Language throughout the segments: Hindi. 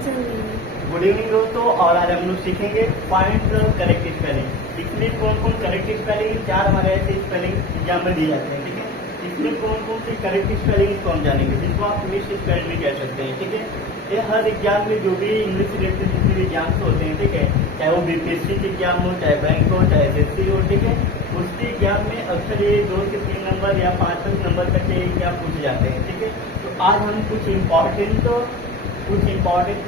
गुड इवनिंग दोस्तों। और आज हम लोग सीखेंगे फाइंड द करेक्ट स्पेलिंग। इसमें कौन कौन करेक्ट स्पेलिंग, चार हमारे ऐसे स्पेलिंग एग्जाम में दिए जाते हैं, ठीक है। इसमें कौन कौन सी करेक्ट स्पेलिंग इसको हम जानेंगे, जिसको आप मिस स्पेलिंग भी कह सकते हैं, ठीक है। ये हर एग्जाम में जो भी इंग्लिश रिलेटेड जितने भी एग्जाम्स होते हैं, ठीक है, चाहे वो बीपीएससी के एग्जाम हो, चाहे बैंक हो, चाहे एसएससी हो, ठीक है, उसके एग्जाम में अक्सर ये 2 से 3 नंबर या 5-5 नंबर तक के एग्जाम पूछे जाते हैं, ठीक है। तो आज हम कुछ इम्पोर्टेंट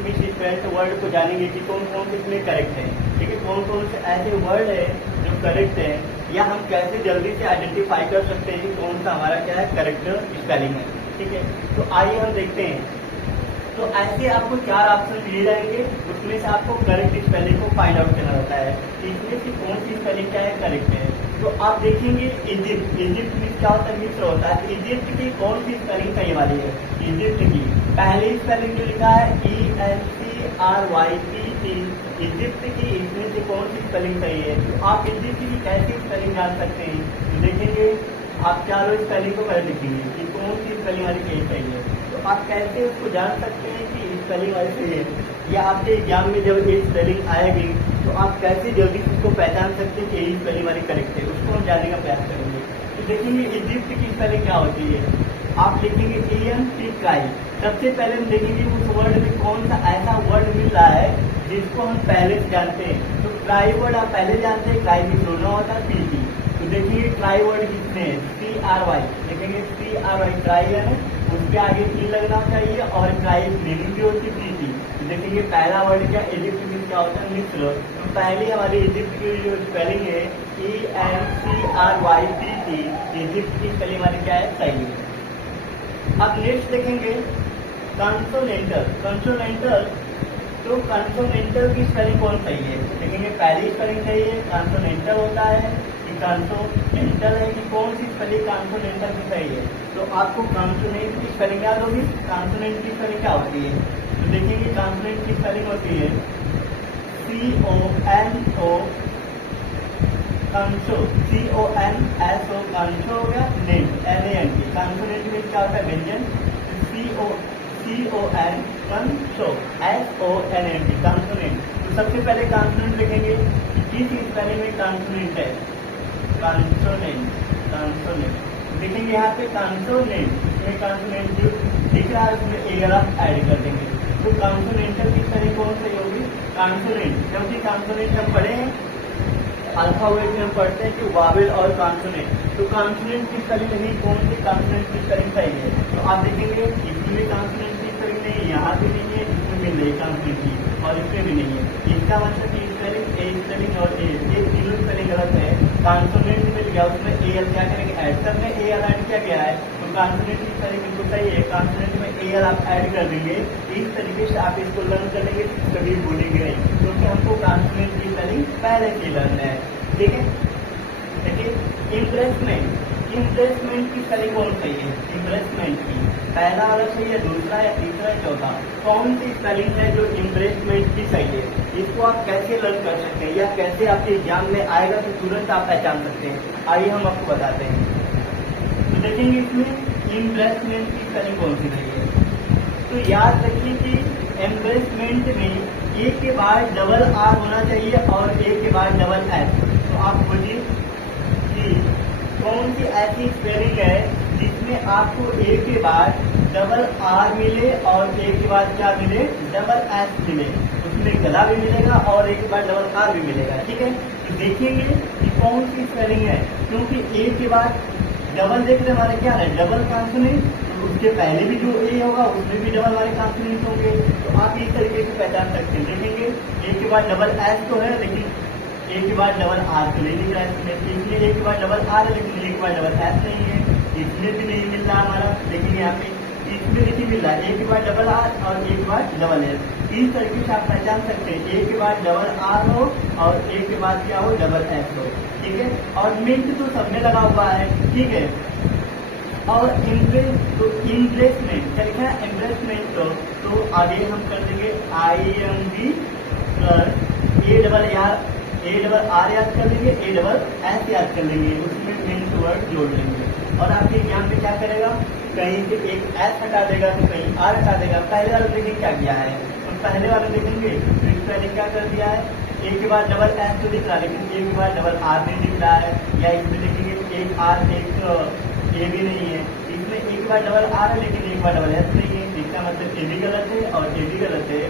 मिस स्पेल्ड वर्ड को जानेंगे कि कौन कौन से इसमें करेक्ट है, ठीक है, कौन कौन से ऐसे वर्ड है जो करेक्ट है, या हम कैसे जल्दी से आइडेंटिफाई कर सकते हैं कि कौन सा हमारा क्या है करेक्ट स्पेलिंग है, ठीक है। तो आइए हम देखते हैं। तो ऐसे आपको 4 ऑप्शन दिए जाएंगे, उसमें से आपको करेक्ट स्पेलिंग को फाइंड आउट करना होता है, इसमें से कौन सी स्पेलिंग क्या है करेक्ट है। तो आप देखेंगे इजिप्ट में क्या होता है, मिस्र होता है। इजिप्ट की कौन सी स्पेलिंग सही वाली है, इजिप्ट की पहली स्पेलिंग जो लिखा है ENCRYPT, इजिप्ट की, इसमें से कौन सी स्पेलिंग सही है। तो आप इजिप्ट की कैसी स्पेलिंग जान सकते हैं, तो देखेंगे आप चारों स्पेलिंग को पहले लिखेंगे कि कौन सी स्पेलिंग वाली कहीं सही है। तो आप कैसे उसको जान सकते हैं कि स्पेलिंग वाली सही है, या आपके एग्जाम में जब ये स्पेलिंग आएगी तो आप कैसे जल्दी उसको पहचान सकते हैं कि यही स्पेलिंग वाली करेक्ट है, उसको हम जानने का प्रयास करेंगे। तो देखेंगे इजिप्ट की स्पेलिंग क्या होती है, आप लिखेंगे ENC क्राई। सबसे पहले हम देखेंगे उस वर्ड में कौन सा ऐसा वर्ड मिल रहा है जिसको हम पहले से जानते हैं। तो क्राई वर्ड आप पहले जानते हैं, क्राई भी दोनों होता है PT। तो देखिए ट्राई वर्ड कितने हैं, CRY, देखेंगे CRY ट्राई है, उसके आगे T लगना चाहिए, और ट्राई मीनिंग भी होती है PT। तो देखेंगे पहला वर्ड क्या, इजिप्ट मीन क्या होता है, मिस्र। तो पहली हमारी इजिप्ट की जो स्पेलिंग है ENCRYPT, इजिप्ट की स्पेलिंग हमारी क्या है, सही है। अब नेक्स्ट देखेंगे कंसोनेंटल। तो कंसोनेंटल की स्पेलिंग कौन सही है, देखेंगे पहली स्पेलिंग सही है, कंसोनेंटल होता है कि कंसोनेंटल है, कि कौन सी स्पेलिंग कंसोनेंटल की सही है। तो आपको कंसोनेंट की स्पेलिंग याद होगी, कंसोनेंट की स्पेलिंग क्या होती है। तो देखेंगे कंसोनेंट की स्पेलिंग होती है CONO कंसो, CONSO कंसो हो गया, नेम NANT। कंसोनेंट में क्या होता है, व्यंजन, CON कंसो SONNT कंसोनेंट। तो सबसे पहले कंसोनेंट देखेंगे किस स्पेलिंग में कंसोनेंट है, कंसोनेंट देखेंगे यहाँ पे कंसोनेंट, इसमें कंसोनेंट जो दिख रहा है उसमें एगर आप ऐड कर देंगे। तो कंसोनेंटल की स्पेलिंग कौन सही होगी, कंसोनेंट, क्योंकि कंसोनेंट हम पढ़े हैं अल्फाबेट में, हम पढ़ते हैं कि वावेल और कॉन्सोनेंट। तो कॉन्सोनेंट की स्पेलिंग नहीं, कौन सी कॉन्सोनेंट की स्पेलिंग सही है। तो आप देखेंगे इसमें कॉन्सोनेंट की स्पेलिंग नहीं, यहाँ भी नहीं है, इसमें मिल रही कॉन्सोनेंट की, और इसमें भी नहीं है। इसका मतलब की स्पेलिंग ए स्पेलिंग और ये तीनों स्पेलिंग गलत है। कॉन्सोनेंट मिल गया, उसमें AL क्या करेंगे ऐड, सब में AL ऐड किया गया है, तो कॉन्सोनेंट की स्पेलिंग बिल्कुल सही है, कॉन्सोनेंट में AL आप ऐड कर देंगे। इस तरीके से आप इसको लर्न कर लेंगे, कभी भूलेंगे नहीं, क्योंकि हमको कॉन्सोनेंट की स्पेलिंग पहले से लर्न है, ठीक है। देखिए इम्प्लेसमेंट की स्पेलिंग कौन सही है, इम्प्लेसमेंट की पहला वाला सही है, दूसरा या तीसरा या चौथा, कौन सी स्पेलिंग है जो इम्प्लेसमेंट की सही है। इसको आप कैसे लर्न कर सकते हैं, या कैसे आपके एग्जाम में आएगा तो तुरंत आप पहचान सकते हैं, आइए हम आपको बताते हैं। तो देखेंगे इसमें इम्प्लेसमेंट की स्पेलिंग कौन सी सही है। तो याद रखिए कि एम्प्लेसमेंट में ए के बाद डबल R होना चाहिए और ए के बाद डबल S। तो आप खोजिए कि कौन सी ऐसी स्पेलिंग है जिसमें आपको ए के बाद डबल R मिले और ए के बाद क्या मिले, डबल S मिले, उसमें गला भी मिलेगा और ए के बाद डबल R भी मिलेगा, ठीक है। तो देखेंगे कि कौन सी स्पेलिंग है, क्योंकि ए के बाद डबल देख रहे हमारे क्या है, डबल कॉन्सोनेंट, तो उसके पहले भी जो ए होगा उसमें भी डबल वाले कॉन्सोनेंट होंगे। तो आप इस तरीके से पहचान सकते हैं। देखेंगे ए के बाद डबल S तो है, लेकिन ए के बाद डबल R तो नहीं दिख रहा है इसमें, ए के बाद डबल R है लेकिन ए के बाद डबल S नहीं है, इसमें भी नहीं मिल रहा हमारा। लेकिन यहाँ पे इसमें नहीं मिल रहा है, ए के बाद डबल R और ए के बाद डबल S। इस तरीके से आप पहचान सकते हैं, ए के बाद डबल R हो और ए के बाद क्या हो, डबल S हो, ठीक है। और मिंट तो सब में लगा हुआ है, ठीक है। और इम्प्लेसमेंट लिखा है, इम्प्लेसमेंट तो आगे हम कर देंगे IMB plus A double R याद कर लेंगे, A डबल S याद कर लेंगे, उसमें मिंट वर्ड जोड़ लेंगे। और आपके एग्जाम में क्या करेगा, कहीं से एक S हटा देगा तो कहीं R हटा देगा। पहले वाला देखिए क्या किया है, तो पहले वाले देखेंगे तो इस पहले क्या कर दिया है, एक के बाद डबल एस तो दिख रहा है, लेकिन एक के बाद डबल आर नहीं दिख रहा है। या इसमें देखेंगे एक आर एक ए भी नहीं है, इसमें एक के बाद डबल आर है लेकिन एक बार डबल एस नहीं है, इसका मतलब ए भी गलत है और ए भी गलत है।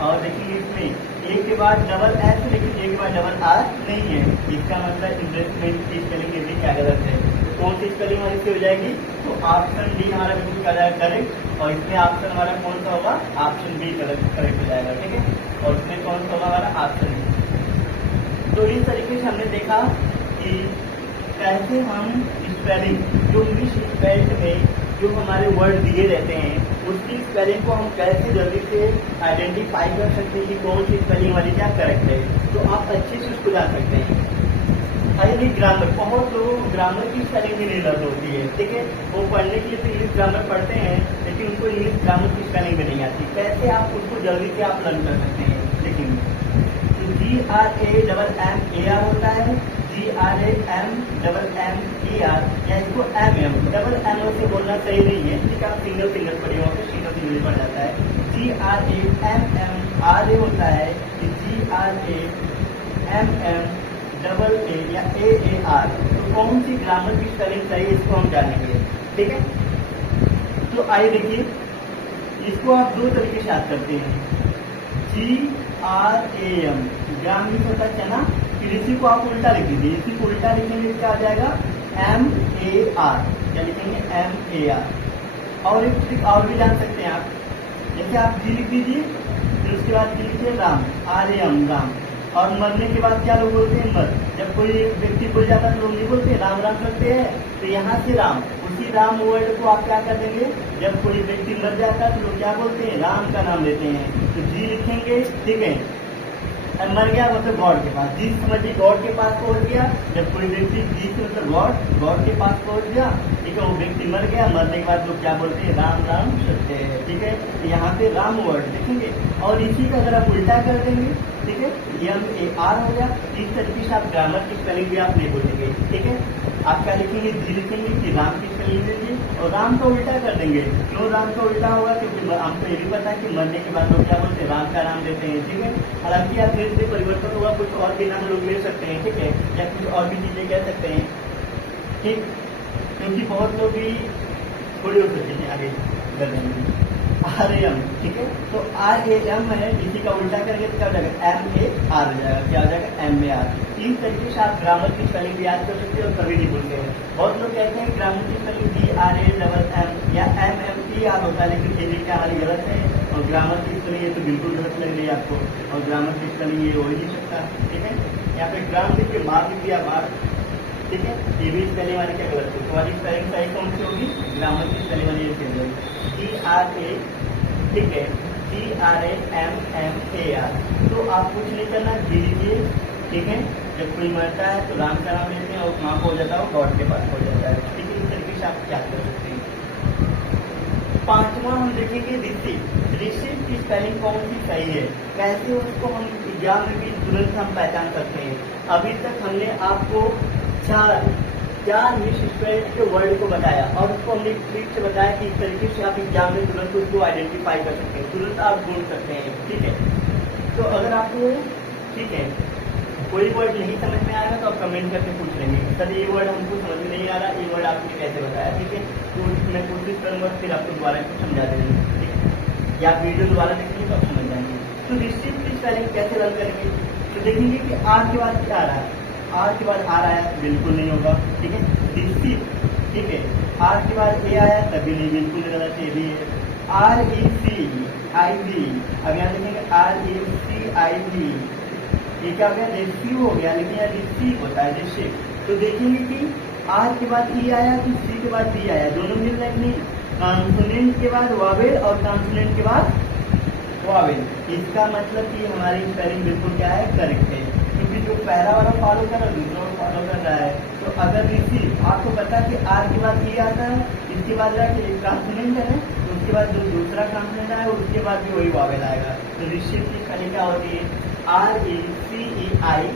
और देखेंगे इसमें एक के बाद डबल एस लेकिन एक के बाद डबल आर नहीं है, इसका मतलब इन्वेस्टमेंट की स्पेलिंग भी क्या गलत है। तो कौन सी स्पेलिंग हमारी से हो जाएगी, तो ऑप्शन डी हमारा बिल्कुल क्या जाएगा करेक्ट, और इसमें ऑप्शन हमारा कौन सा होगा, ऑप्शन बी करेक्ट हो जाएगा। ठीक है, और इसमें कौन सा होगा हमारा ऑप्शन बी। तो इस तरीके से हमने देखा कि कैसे हम स्पेलिंग जो इंग्लिश स्पेल्ड में जो हमारे वर्ड दिए रहते हैं उसकी स्पेलिंग को हम कैसे जल्दी से आइडेंटिफाई कर सकते हैं कि कौन सी स्पेलिंग वाली क्या करेक्ट है, तो आप अच्छे से उसको जान सकते हैं। हाईली ग्रामर, बहुत लोगों को ग्रामर की स्पेलिंग भी नहीं लर्न होती है। ठीक है, वो पढ़ने के लिए तो इंग्लिश ग्रामर पढ़ते हैं लेकिन उनको इंग्लिश ग्रामर की स्पेलिंग भी नहीं आती। कैसे आप उसको जल्दी से आप लर्न कर सकते हैं, देखेंगे GRAMMAR होता है, GRAMMER, या इसको MM, डबल एम से बोलना सही नहीं है, ठीक है, आप सिंगल सिंगल पढ़े हो तो सिंगल सिंगल पढ़ जाता है। GRAMMRA होता है, GRAMMAA या AAR। तो कौन सी ग्रामर की स्पेलिंग सही है इसको हम जानेंगे। ठीक है, तो आइए देखिए, इसको आप दो तरीके से याद करते हैं। GRAM, ग्राम मीन्स होता है चना, फिर इसी को आप उल्टा लिख दीजिए, इसी को उल्टा लिखेंगे क्या आ जाएगा MAR, क्या लिखेंगे MAR। और एक ट्रिक और भी जान सकते हैं आप, जैसे आप जी लिख दीजिए फिर उसके बाद जी लिखिए राम, RAM राम, और मरने के बाद क्या लोग बोलते हैं मर। जब कोई व्यक्ति भूल जाता है तो लोग नहीं बोलते राम राम करते हैं, तो यहाँ से राम, उसी राम वर्ड को आप क्या कर देंगे, जब कोई व्यक्ति मर जाता है तो लोग क्या बोलते हैं राम का नाम लेते हैं, तो जी लिखेंगे। ठीक है, मर गया मतलब गॉड के पास, जी समझिए गॉड के पास पहुंच गया। जब कोई व्यक्ति जी से मतलब गॉड के पास पहुंच गया, ठीक है, वो व्यक्ति मर गया, मरने के बाद लोग क्या बोलते हैं राम राम सत्य है। ठीक है, यहाँ पे राम वर्ड लिखेंगे और इसी का अगर आप उल्टा कर देंगे, ठीक है, MAR हो गया। इस तरीके से आप ग्रामर की स्पेलिंग भी आप नहीं बोलेंगे। ठीक है, आप क्या लिखेंगे, जी लिखेंगे कि राम की स्पेलिंग लीजिए और राम का उल्टा कर देंगे। क्यों राम का उल्टा होगा, क्योंकि आपको ये भी पता है कि मरने के बाद लोग क्या बोलते हैं राम का नाम देते हैं। ठीक है, हालांकि आप धीरे धीरे परिवर्तन होगा, कुछ और भी नाम लोग ले सकते हैं। ठीक है, या कुछ और भी चीजें कह सकते हैं। ठीक, क्योंकि बहुत लोग भी थोड़ी हो सकते हैं आगे कर देंगे। RAM, ठीक है, तो RAM है, इसी का उल्टा करेंगे तो क्या हो जाएगा MAR हो जाएगा, क्या हो जाएगा MAR। तीन तरीके से आप ग्रामर की स्पेलिंग भी याद कर सकते हैं और कभी नहीं भूलते हैं। बहुत लोग कहते हैं ग्रामर की स्पेलिंग GRAMM या MMER होता है, लेकिन ये भी क्या हमारी गलत है, और ग्रामर की स्पेलिंग ये तो बिल्कुल गलत लग रही है आपको, और ग्रामर की स्पेलिंग ये हो ही नहीं सकता। ठीक है, यहाँ पे ग्राम लिख के मार लिख दिया मार। ठीक है, ये भी स्पेलिंग वाली क्या गलत है, तुम्हारी स्पेलिंग सही कौन सी होगी, ग्रामर की स्पेलिंग वाली ये सही होगी GRA। ठीक है, GRAMMAR। तो आप कुछ नहीं करना, जी लीजिए। ठीक है, जब कोई मरता है तो राम का नाम लेते हैं और वहाँ को हो जाता है गॉड के पास हो जाता है। ठीक है, इस तरीके से आप क्या कर सकते हैं। पांचवा हम देखेंगे रिसीव की स्पेलिंग कौन सी सही है, कैसे उसको हम एग्जाम में भी तुरंत हम पहचान सकते हैं। अभी तक हमने आपको चार मिसस्पेल्ड के वर्ड को बताया और उसको हमने ट्रिक से बताया कि इस तरीके से आप एग्जाम में तुरंत उसको आइडेंटिफाई कर सकते हैं, तुरंत आप ढूंढ सकते हैं। ठीक है, तो अगर आपको ठीक है कोई वर्ड नहीं समझ में आएगा तो आप कमेंट करके पूछ लेंगे सर ये वर्ड हमको समझ में नहीं आ रहा, ये वर्ड आपने कैसे बताया। ठीक है, तो मैं कोशिश करूँगा फिर आपको दोबारा समझा देंगे। ठीक है, या वीडियो दोबारा देखेंगे तो आप समझ जाएंगे। तो रिसीव की स्पेलिंग कैसे रन करेंगे, तो देखेंगे कि आर के बाद क्या आ रहा है, आर के बाद आर आया बिल्कुल नहीं होगा। ठीक है, रिसीव। ठीक है, आर के बाद ए आया तभी नहीं, बिल्कुल गलत है, भी है। RECIV, अब यहाँ देखेंगे RECIV, ये क्या हो गया, रिसीव हो गया, लेकिन यहाँ रिसीव होता है रिसीव। तो देखेंगे कि आर के बाद ई आया कि सी के बाद डी आया, दोनों मिल रहे नहीं, कॉन्सोनेंट के बाद वावेल और कॉन्सोनेंट के बाद वावेल। इसका मतलब कि हमारी स्पेलिंग बिल्कुल क्या है, करेक्ट है, क्योंकि जो पहला वाला फॉलो कर रहा है दूसरा वाला फॉलो कर रहा है। तो अगर रिसीव आपको पता है कि आर के बाद ई आता है, इसके बाद कॉन्सोनेंट है, तो उसके बाद जो दूसरा कॉन्सोनेंट आया उसके बाद भी वही वावेल आएगा। तो रिसीव की स्पेलिंग क्या होती है, RECEIVE।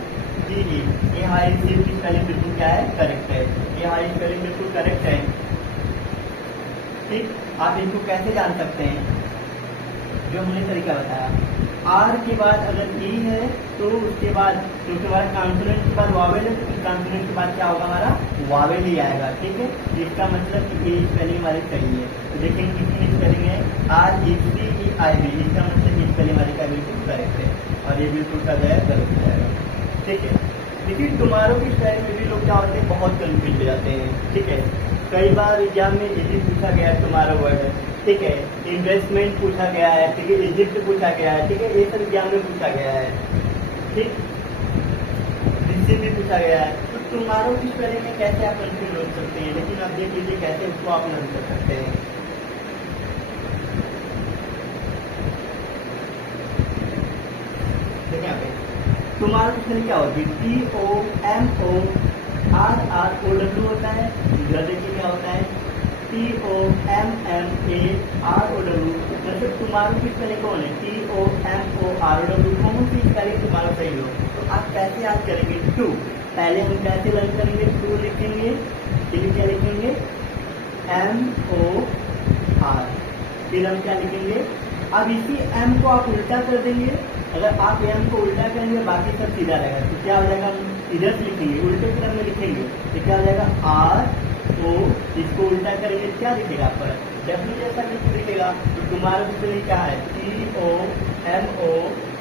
ये हमारी रिसीव की स्पेलिंग बिल्कुल क्या है, करेक्ट है, ये हमारी स्पेलिंग बिल्कुल करेक्ट है। ठीक, आप इनको कैसे जान सकते हैं, जो हमने तरीका बताया। आर के बाद अगर ई है तो उसके बाद क्योंकि हमारा कॉन्सोनेंट के बाद वावेल है तो कॉन्सोनेंट के बाद क्या होगा हमारा वावेल ही आएगा, ठीक है। इसका मतलब कि ये स्पेलिंग हमारी सही है। तो देखेंगे कितनी स्पेलिंग है RECEIV, इसका मतलब ये स्पेलिंग हमारी का बिल्कुल करेक्ट है और ये बिल्कुल का गलत हो जाएगा, ठीक है। लेकिन टुमारो की स्पेलिंग में भी लोग क्या होते हैं बहुत कंफ्यूज हो जाते हैं, ठीक है। कई बार एग्जाम में ये भी पूछा गया है टुमारो वर्ड, ठीक है। इन्वेस्टमेंट पूछा गया है, ठीक है। इजिप्ट पूछा गया है, ठीक है। ये सब एग्जाम में पूछा गया है, ठीक। इससे भी पूछा गया है। तो टुमारो की स्पेलिंग में कैसे आप कंफ्यूज हो सकते हैं, लेकिन आप देख लीजिए कैसे उसको आप लर्न कर सकते हैं। देखिए यहाँ पे टुमारो की स्पेलिंग क्या होती है, TOMORROW होता है। इधर देखिए क्या होता है TOMMAROW, मतलब टुमारो की स्पेलिंग कौन है TOMORROW, कौन सी स्पेलिंग टुमारो सही हो। तो आप कैसे याद करेंगे टू, पहले हम कैसे लर्न करेंगे, टू लिखेंगे, फिर क्या लिखेंगे MOR, फिर हम क्या लिखेंगे। अब इसी M को आप उल्टा कर देंगे, अगर आप M को उल्टा करेंगे बाकी सब सीधा रहेगा, तो क्या हो जाएगा, हम इधर से लिखेंगे उल्टे क्रम में लिखेंगे तो क्या हो जाएगा RO, इसको उल्टा करेंगे क्या दिखेगा पर W जैसा बिल्कुल दिखेगा। तो तुम्हारा दूसरे क्या है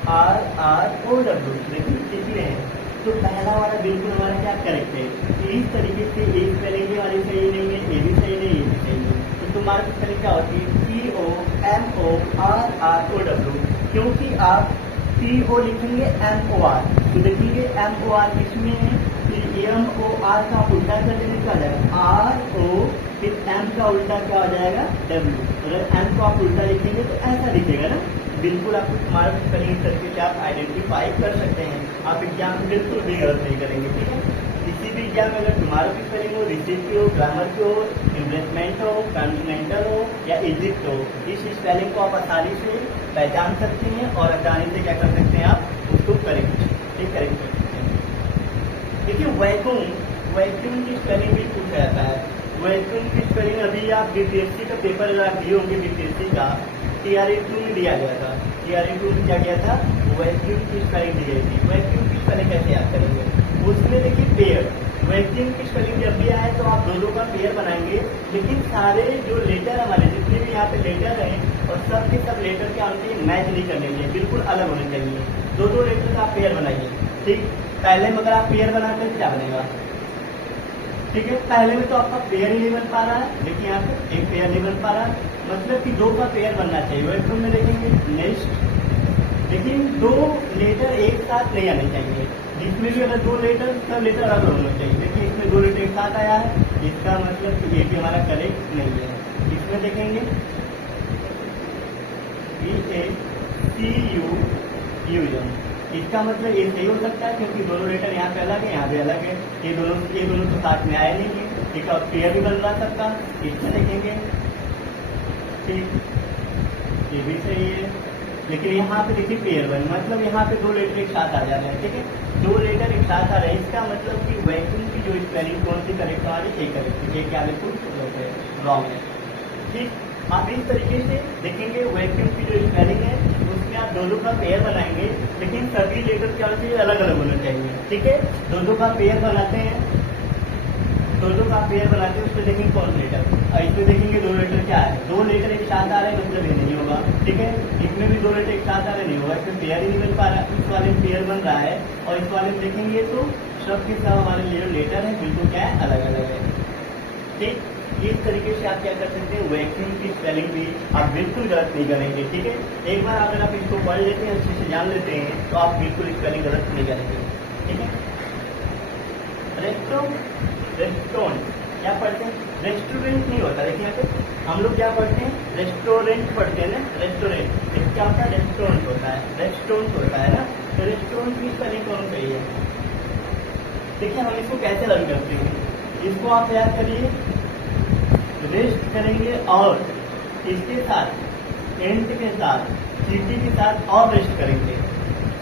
TOMORROW, देखिए कितने हैं। तो पहला वाला बिल्कुल हमारा क्या करेक्ट है। इस तरीके से एक स्पेलिंग भी हमारी सही नहीं है, ये भी सही नहीं, ये भी सही नहीं। तो तुम्हारी स्पेलिंग क्या होती है TOMORROW, क्योंकि आप TO लिखेंगे MOR, तो देखेंगे MOR किसमें है, फिर MOR का उल्टा कर देंगे क्या हो जाएगा RO, फिर M का उल्टा क्या हो जाएगा W। अगर M को आप उल्टा लिखेंगे तो ऐसा दिखेगा ना, बिल्कुल आपको तुम्हारा स्पेलिंग इस तरीके से आप आइडेंटिफाई कर सकते हैं। आप एग्जाम में बिल्कुल भी गलत नहीं करेंगे, ठीक है। किसी भी एग्जाम में अगर तुम्हारा की स्पेलिंग हो, रिसीव की हो, ग्रामर की हो, इन्वेस्टमेंट हो, कॉन्टिनेंटल हो या इजिप्ट हो, इस स्पेलिंग को आप आसानी से पहचान सकते हैं और आसानी से क्या कर सकते हैं, आप उसको करेक्ट कर सकते हैं। देखिए वैक्यूम की स्पेलिंग भी पूछा जाता है। वैक्यूम की स्पेलिंग अभी आप बीपीएससी का पेपर अगर आप दिए होंगे, बीपीएससी का TRE2 में दिया गया था। TRE2 में क्या गया था, वैक्यूम की स्पेलिंग दी गई थी। वैक्यूम की स्पेलिंग कैसे याद करेंगे, उसमें देखिए पेयर, वैक्यूम की स्पेलिंग जब भी आए तो आप दोनों का पेयर बनाएंगे, लेकिन सारे जो लेटर हमारे जितने भी यहाँ पे लेटर हैं और सब के सब लेटर क्या होने चाहिए, मैच नहीं करने चाहिए, बिल्कुल अलग होने चाहिए। दो लेटर का आप पेयर बनाइए, ठीक। पहले में अगर आप पेयर बनाते हैं क्या बनेगा, ठीक है। पहले में तो आपका पेयर ही नहीं बन पा रहा है, देखिए यहाँ पे एक पेयर नहीं बन पा रहा है, मतलब कि दो का पेयर बनना चाहिए। वैक्यूम में देखेंगे नेक्स्ट, लेकिन दो लेटर एक साथ नहीं आने चाहिए। इसमें भी अगर दो लेटर, सब लेटर अलग होना चाहिए। देखिए इसमें दो लेटर एक साथ आया है, इसका मतलब कि ये भी हमारा करेक्ट नहीं है। इसमें देखेंगे BACUUM, इसका मतलब ये सही हो सकता है क्योंकि दोनों लेटर यहाँ पे अलग है, यहाँ पे अलग है, ये दोनों तो साथ में आए नहीं है, ठीक है। पेयर भी बन रहा सबका, इसमें देखेंगे ठीक, ये भी सही है, लेकिन यहाँ पे देखिए पेयर बन, मतलब यहाँ पे दो लेटर एक साथ आ जा रहे हैं, ठीक है। दो लेटर एक साथ आ रहे हैं, इसका मतलब कि वैक्यूम की जो स्पेलिंग कौन सी करेक्ट आ रही है, करेक्ट, ये क्या बिल्कुल रॉन्ग है, ठीक। आप इस तरीके से देखेंगे वैक्यूम की जो स्पेलिंग है उसमें आप दोनों का पेयर बनाएंगे, लेकिन सभी लेटर क्या होना चाहिए, अलग अलग होना चाहिए, ठीक है। दोनों का पेयर बनाते हैं, दोनों का पेयर बनाते हैं, उसमें देखेंगे कौन लेटर, इसमें देखेंगे दो लेटर क्या है, दो लेटर एक साथ आ रहे हैं, मतलब ये नहीं होगा, ठीक है। इसमें भी दो लेटर एक साथ आ रहे नहीं होगा, इसमें पेयर ही नहीं बन पा रहा है। इस वाले में पेयर बन रहा है और इस वाले में देखेंगे तो सब के सब हमारे लेटर है बिल्कुल क्या है, अलग अलग है, ठीक। इस तरीके से आप क्या कर सकते हैं, वैक्यूम की स्पेलिंग भी आप बिल्कुल गलत नहीं करेंगे, ठीक है। एक बार अगर आप इसको पढ़ लेते हैं, अच्छे से जान लेते हैं, तो आप बिल्कुल स्पेलिंग गलत नहीं करेंगे, ठीक है। रेस्टोरेंट क्या पढ़ते हैं, रेस्टोरेंट नहीं होता, देखिए यहाँ पे हम लोग क्या पढ़ते हैं, रेस्टोरेंट पढ़ते हैं ना, रेस्टोरेंट क्या होता है, रेस्टोरेंट होता है, रेस्टोरेंट होता है ना। तो रेस्टोरेंट की स्पेलिंग कौन सही है, देखिए हम इसको कैसे लर्न करते हैं, इसको आप याद करिए, रेस्ट करेंगे और इसके साथ एंड के साथ सीटी के साथ और रेस्ट करेंगे,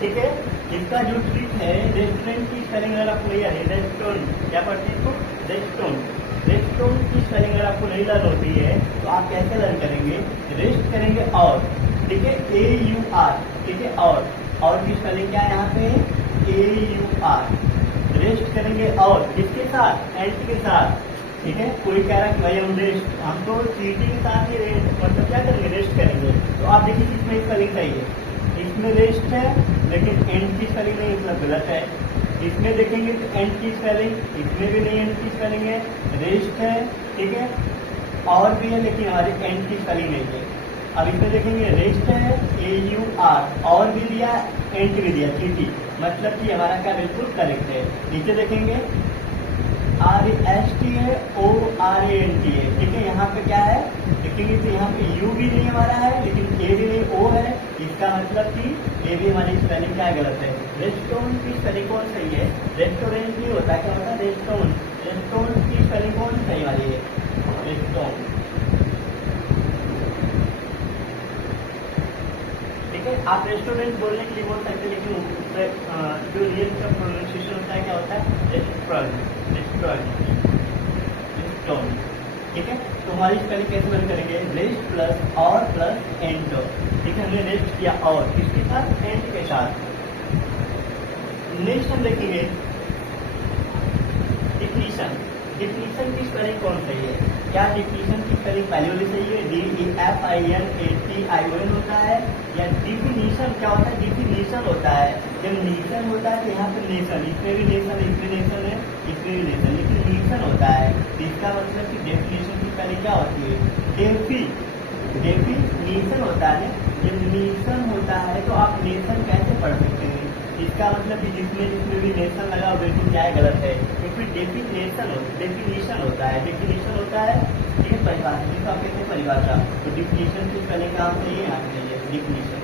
ठीक है। इसका जो ट्रिक है, रेस्टोरेंट की स्पेलिंग अगर आपको नहीं आ रही, रेस्टोरेंट क्या पढ़ते हैं इसको, रेस्टोरेंट की स्पेलिंग अगर आपको नहीं लर्न होती है तो आप कैसे लर्न करेंगे, रेस्ट करेंगे और, ठीक है, AUR ठीक है। और की स्पेलिंग क्या है यहाँ पे AUR। रेस्ट करेंगे और किसके साथ, एंड के साथ, ठीक है। कोई कह रहा है कि भाई हम तो चीटी के साथ ही रेस्ट मतलब क्या करेंगे, रेस्ट करेंगे। तो आप देखिए किसमें स्पेलिंग सही है, इसमें रेस्ट है लेकिन एंड की स्पेलिंग नहीं, मतलब गलत है। इसमें देखेंगे तो एंड की स्पेलिंग, इसमें भी नहीं एंड की स्पेलिंग है, रेस्ट है, ठीक है। और भी है लेकिन हमारी एंड की स्पेलिंग नहीं है। अब इसमें देखेंगे रेस्ट है AUR और भी दिया, एंड भी दिया, चीटी, मतलब कि हमारा क्या बिल्कुल करेक्ट है। नीचे देखेंगे REST है ORANT है, ठीक है। यहाँ पे क्या है देखेंगे तो यहाँ पे U भी नहीं हमारा है लेकिन A भी नहीं, O है। इसका मतलब कि A भी हमारी स्पेलिंग क्या गलत है। रेस्टोरेंट की स्पेलिंग कौन सही है, रेस्टोरेंट नहीं होता, क्या होता है रेस्टोरेंट। रेस्टोरेंट की स्पेलिंग कौन सही वाली है, रेस्टोरेंट, ठीक है। आप रेस्टोरेंट बोलने के लिए बोल सकते हैं लेकिन जो रियल का प्रोनाउंसिएशन होता है क्या होता है, रेस्टोरेंट, ठीक है। तो हमारी स्पेलिंग कैसे बंद करेंगे, रेस्ट प्लस और प्लस एंड, ठीक है। हमने रेस्ट किया और किसके साथ, एंड के साथ। नेक्स्ट हम देखेंगे डिफिनीशन। डिफिनीशन की स्पेलिंग कौन सही है, क्या डिफिनीशन की स्पेलिंग पहले वाली सही है, DEFINATION होता है, या डिफिनीशन क्या होता है, डिफिनीशन होता है। जब नेशन होता है तो यहाँ पे नेशन, इसमें भी नेशन, इसमें नेशन है, इसमें भी नेशन, लेकिन नेशन होता है। तो इसका मतलब कि डेफिनेशन की स्पेलिंग क्या होती है, डेफिनेशन होता है। जब नेशन होता है तो आप नेशन कैसे पढ़ सकते हैं, इसका मतलब कि जिसमें भी नेशन लगा बिल्कुल क्या है, गलत है, क्योंकि डेफिनेशन होता है, डेफिनेशन होता है, ठीक है, परिभाषा, जिसको आप कहते हैं परिभाषा। तो डिफिनेशन की स्पेलिंग का आप सही है, आप नहीं है डिफिनेशन,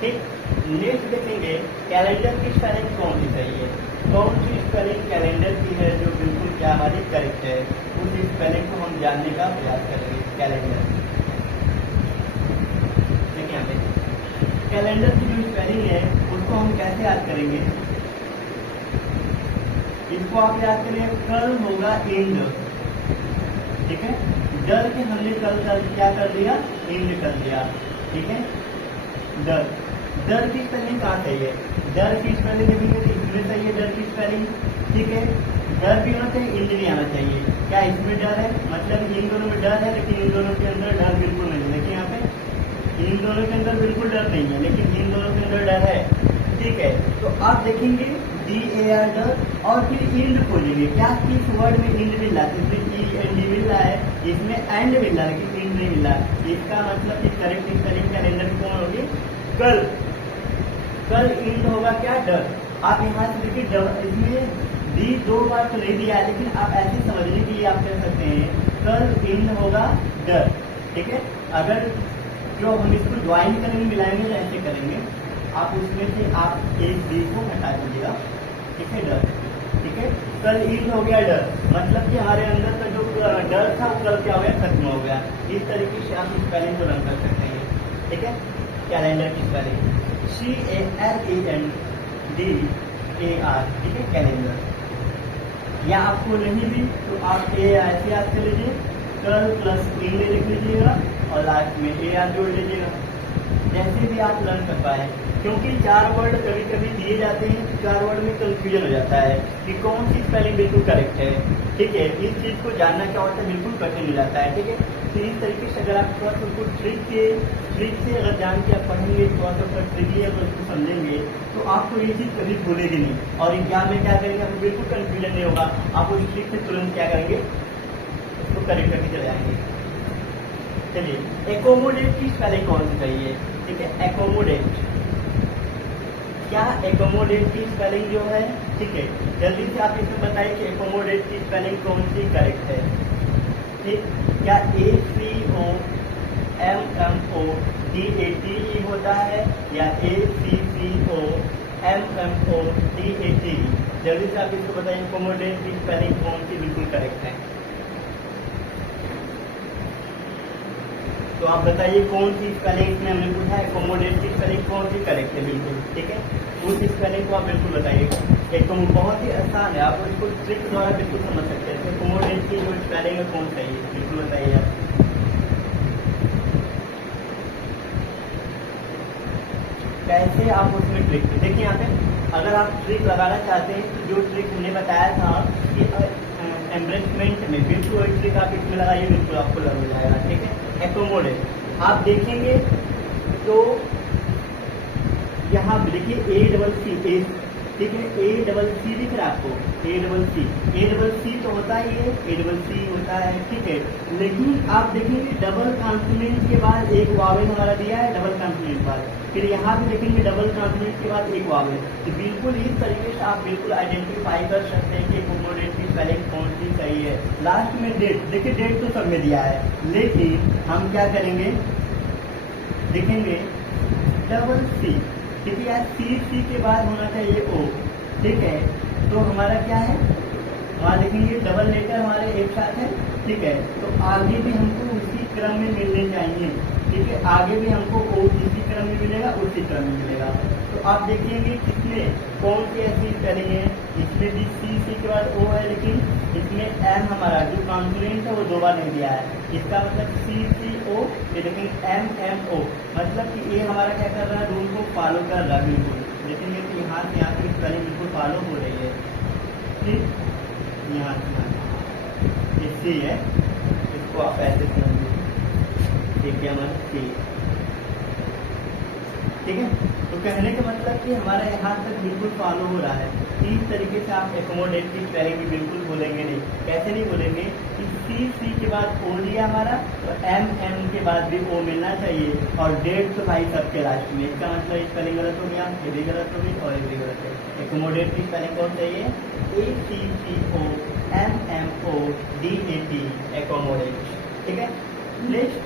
ठीक। नेक्स्ट देखेंगे कैलेंडर की स्पेलिंग कौन सी सही है, कौन सी स्पेलिंग कैलेंडर की है जो बिल्कुल क्या हमारी करेक्ट है, उस स्पेलिंग को हम जानने का प्रयास करेंगे। कैलेंडर, देखिए यहाँ पे कैलेंडर की जो स्पेलिंग है उसको हम कैसे याद करेंगे, इसको आप याद करेंगे, कल होगा इंड, ठीक है। डर के हमने कल क्या कर दिया, इंड कर दिया, ठीक है। डर की स्पेलिंग कहाँ सही है, डर की स्पेलिंग इसमें सही है, डर की स्पेलिंग, ठीक है। डर भी होना चाहिए, इंड नहीं आना चाहिए। क्या इसमें डर है, मतलब इन दोनों में डर है लेकिन इन दोनों के अंदर डर बिल्कुल नहीं है। देखिए यहाँ पे इन दोनों के अंदर बिल्कुल डर नहीं है लेकिन इन दोनों के अंदर डर है, ठीक है। तो आप देखेंगे DAR डर और फिर इंड खोजेंगे, क्या किस वर्ड में इंड मिल रहा है, इसमें END मिल रहा है, इसमें एंड मिल रहा है लेकिन इंड नहीं मिल रहा है। इसका मतलब कि करेक्ट स्पेलिंग कैलेंडर कौन होगी, कल इंड होगा क्या, डर। आप यहाँ से देखिए इसमें डी 2 बार तो नहीं दिया है लेकिन आप ऐसे समझने के लिए आप कह सकते हैं कल इंड होगा डर, ठीक है। अगर जो हम इसको ज्वाइन करेंगे, मिलाएंगे तो ऐसे करेंगे, आप उसमें से आप एक डी को हटा दीजिएगा, ठीक है, डर, ठीक है। कल इंड हो गया डर, मतलब कि हमारे अंदर का जो डर था वो कल क्या हो गया, खत्म हो गया। इस तरीके से आप स्पेलिंग को रन कर सकते हैं, ठीक है। कैलेंडर की स्पेलिंग CALENDAR, ठीक है, कैलेंडर। या आपको नहीं भी तो आप ऐसे याद कर लीजिए, कल प्लस इंड लिख लीजिएगा और लास्ट में AR जोड़ लीजिएगा, जैसे भी आप लर्न कर पाए। क्योंकि 4 वर्ड कभी कभी दिए जाते हैं तो 4 वर्ड में कंफ्यूजन हो जाता है कि कौन सी स्पेलिंग बिल्कुल करेक्ट है, ठीक है। इस चीज़ को जानना क्या होता है, बिल्कुल कठिन हो जाता है, ठीक है। तो इस तरीके से अगर आप थोड़ा सा उसको ट्रिक से अगर जान के आप पढ़ेंगे, थोड़ा सा ट्रिकली अगर उसको समझेंगे तो आपको ये चीज़ कभी भूलेगी नहीं और एग्जाम में क्या करेंगे, आपको बिल्कुल कन्फ्यूजन नहीं होगा। आप उस ट्रिक से तुरंत क्या करेंगे, उसको करेक्ट करके चले जाएंगे। चलिए एकोमोडेट की स्पेलिंग कौन सी सही है, ठीक है। एकोमोडेट, क्या एकोमोडेट की स्पेलिंग जो है, ठीक है, जल्दी से आप इसमें बताइए कि एकोमोडेट की स्पेलिंग कौन सी करेक्ट है, ठीक। क्या ACOMMODATE होता है या ACCOMMODATE, जल्दी से आप इसको बताइए एकोमोडेट की स्पेलिंग कौन सी बिल्कुल करेक्ट है। तो आप बताइए कौन सी स्पेलिंग इसमें हमने पूछा है, एकोमोडेट की स्पेलिंग कौन सी करेक्ट है, बिल्कुल, ठीक है। उस स्पेलिंग को आप बिल्कुल बताइएगा, एक तो बहुत ही आसान है, आप इसको ट्रिक द्वारा बिल्कुल समझ सकते हैं। तो एकोमोडेट की जो स्पेलिंग है कौन सही है, बिल्कुल बताइए आप। कैसे आप उसमें ट्रिक, देखिए यहाँ पे अगर आप ट्रिक लगाना चाहते हैं तो जो ट्रिक हमने बताया था कि एम्ब्रेसमेंट में बिल्कुल वही ट्रिक आप इसमें लगाइए, बिल्कुल आपको लग हो जाएगा। ठीक है, एकोमोडेट आप देखेंगे तो यहाँ देखिए ACC, ठीक है, ACC दिख रहा है आपको, ACC तो होता ही है, ACC होता है। ठीक है, लेकिन आप देखेंगे डबल कॉन्सोनेंट के बाद एक वावेल हमारा दिया है, डबल कॉन्सोनेंट के बाद फिर यहाँ भी देखेंगे डबल कॉन्सोनेंट के बाद एक वावेल। तो बिल्कुल इस तरीके से आप बिल्कुल आइडेंटिफाई कर सकते हैं कि एकोमोडेट की स्पेलिंग कौन सी सही है। लास्ट में डेट, देखिए डेट तो सब में दिया है, लेकिन हम क्या करेंगे, देखेंगे डबल C, ठीक है, C के बाद होना चाहिए O। ठीक है, तो हमारा क्या है, वहाँ देखेंगे डबल लेटर हमारे एक साथ है। ठीक है, तो आगे भी हमको उसी क्रम में मिलने चाहिए। ठीक है, आगे भी हमको O इसी क्रम में मिलेगा, उसी क्रम में मिलेगा। तो आप देखेंगे कितने कौन सी ऐसी स्पेलिंग है, इसमें भी C के बाद O है, लेकिन इसमें M हमारा जो कॉन्सोनेंट है वो दो बार नहीं दिया है। इसका मतलब CCO, ये देखेंगे MMO, मतलब कि ये हमारा क्या कर रहा है, रूल को फॉलो कर रहा है बिल्कुल। देखेंगे कि यहाँ से यहाँ की स्पेलिंग बिल्कुल फॉलो हो रही है। ठीक, यहाँ से C है, इसको आप ऐसे समझिए, देखिए हमारा C। ठीक है, तो कहने का मतलब कि हमारा यहाँ तक बिल्कुल फॉलो हो रहा है। इस तरीके से आप एकोमोडेट की स्पेलिंग भी बिल्कुल बोलेंगे नहीं। कैसे नहीं बोलेंगे कि C के बाद O लिया हमारा, तो M के बाद भी O मिलना चाहिए, और डेट तो भाई सबके लास्ट में। इसका मतलब स्पेलिंग गलत हो गया, ये भी गलत हो गई और ये भी गलत है। एकोमोडेट की स्पेलिंग कौन चाहिए, ACCOMMODAT, एकोमोडेट। ठीक है, नेक्स्ट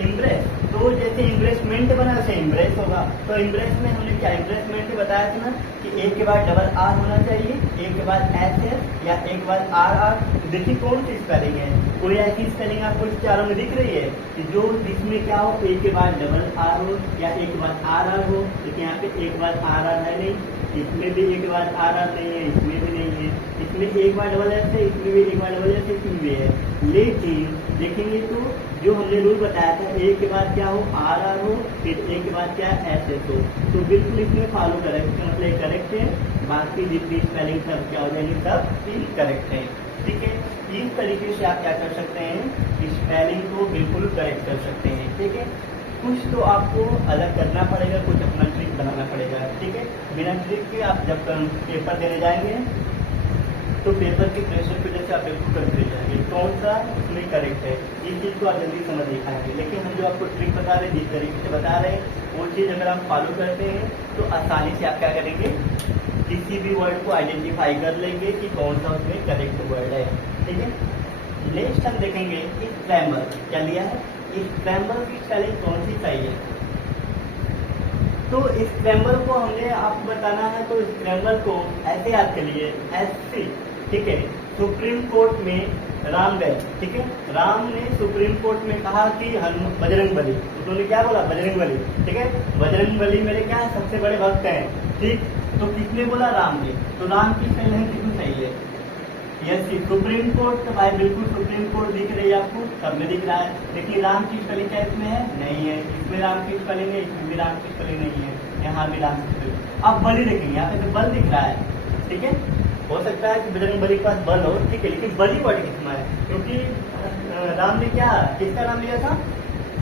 इम्प्रेस, तो जैसे इम्प्रेसमेंट बना वैसे इम्प्रेस होगा। तो इम्प्रेस में हमने क्या इम्प्रेसमेंट बताया था ना कि एक के बाद डबल R होना चाहिए, एक के बाद SS या एक के बाद RR। देखिए कौन सी स्पेलिंग है, कोई ऐसी स्पेलिंग आपको इस चारों में दिख रही है कि जो जिसमें क्या हो, एक के बाद डबल R हो या एक के बाद RR हो। लेकिन यहाँ पे एक के बाद RR है नहीं, इसमें भी एक के बाद RR नहीं है, इसमें भी नहीं है, इसमें एक बार डबल S है, इसमें भी एक बार डबल S है, इसमें भी है। लेकिन देखेंगे तो जो हमने रूल बताया था, एक के बाद क्या हो, RR हो, फिर एक के बाद क्या SS हो, तो बिल्कुल इसमें फॉलो करें। इसका मतलब करेक्ट है, बाकी जितनी स्पेलिंग सब क्या हो जाएंगी, सब इनकरेक्ट है। ठीक है, इस तरीके से आप क्या कर सकते हैं, स्पेलिंग को बिल्कुल करेक्ट कर सकते हैं। ठीक है, कुछ तो आपको अलग करना पड़ेगा, कुछ अपना ट्रिक बनाना पड़ेगा। ठीक है, बिना ट्रिक के आप जब पेपर देने जाएंगे तो पेपर के प्रेशर पे जैसे आप बिल्कुल कंफ्यूज जाएंगे, कौन सा उसमें करेक्ट है, इस चीज़ को आप जल्दी समझ नहीं पाएंगे। लेकिन हम जो आपको ट्रिक बता रहे हैं, जिस तरीके से बता रहे हैं, वो चीज़ अगर आप फॉलो करते हैं तो आसानी से आप क्या करेंगे, किसी भी वर्ड को आइडेंटिफाई कर लेंगे कि कौन सा उसमें करेक्ट वर्ड है। ठीक है, नेक्स्ट हम देखेंगे स्क्रैम्बल, क्या लिया है, स्क्रैम्बल की स्पेलिंग कौन सी सही है। तो स्क्रैम्बल को हमने आपको बताना है, तो स्क्रैम्बल को ऐसे याद करिए, SC। ठीक है, सुप्रीम कोर्ट में राम गए। ठीक है, राम ने सुप्रीम कोर्ट में कहा कि बजरंग बली, उन्होंने क्या बोला, बजरंग बली। ठीक है, बजरंग बली मेरे क्या है, सबसे बड़े भक्त हैं। ठीक, तो किसने बोला, राम ने। तो राम की स्पेलिंग कितनी सही है, यस। सुप्रीम कोर्ट, तो भाई बिल्कुल सुप्रीम कोर्ट दिख रही है आपको, सब में दिख रहा है, लेकिन राम की स्पेलिंग क्या इसमें है, नहीं है। इसमें राम की स्पेलिंग है, इसमें भी राम की स्पेलिंग नहीं है, यहाँ भी राम की स्पेलिंग। अब बली देखेंगे, यहाँ पे तो बल दिख रहा है। ठीक है, हो सकता है कि बजरंग बली के पास बल हो, ठीक है, लेकिन बली वर्ड कितना है, क्योंकि राम ने क्या, किसका नाम लिया था,